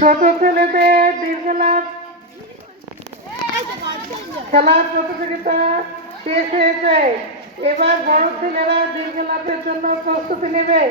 ছোট ছেলেদের দীর্ঘলাভ খেলার প্রতিযোগিতা শেষ হয়েছে। এবার বড় ছেলেরা দীর্ঘলাভের জন্য প্রস্তুতি নেবে।